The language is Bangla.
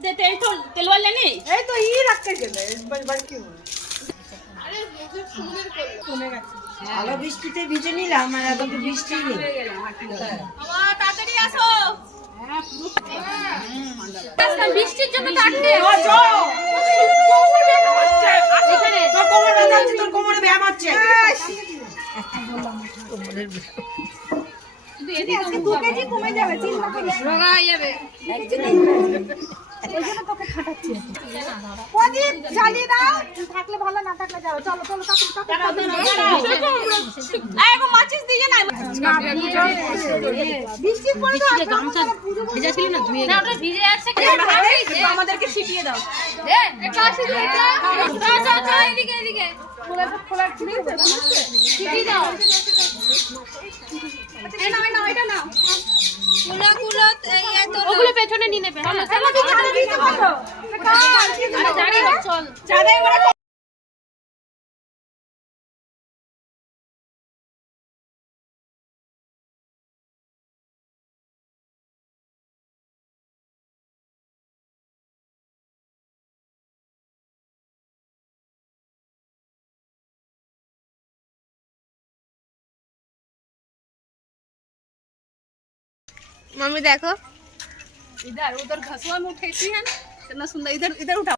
दे तेल वाले नहीं এই তো ই রাখতে গেলে বাড়ি কি হলো আরে মুখে সুন্দর করলো কমে গেছে ভালো বৃষ্টিতে ভিজে নিলাম আর এখন তো বৃষ্টি নেই বাবা তাড়াতাড়ি আসো হ্যাঁ বৃষ্টির জন্য কাটতে এখানে তোর কোমরে ব্যথা হচ্ছে তোর কোমরে ব্যায়াম হচ্ছে কিন্তু এদিকে আজকে 2 কেজি কমে যাবে চিন্তা করিস রোগা হয়ে যাবে ওই জন্য তোকে খাটাচ্ছি প্রদীপ জ্বালিয়ে দাও থাকলে ভালো না থাকলে যাও চলো চলো কাকু এই গো মাচিস দিয়ে না বৃষ্টি পড়ে তো গামছা ভেজা ছিল না ধুয়ে না ওটা ভিজে আছে কি আমাদেরকে ছিটিয়ে দাও একটা আসি দে এটা চল এদিকে এদিকে খোলা ছিটিয়ে দাও এটা নাও এটা নাও কুলা ওগুলো পেছনে নিয়ে নেবে চলো চল চাঁদা এবারে मम्मी देखो इधर उधर घसवा में उठेती है ना कितना सुंदर इधर इधर उठा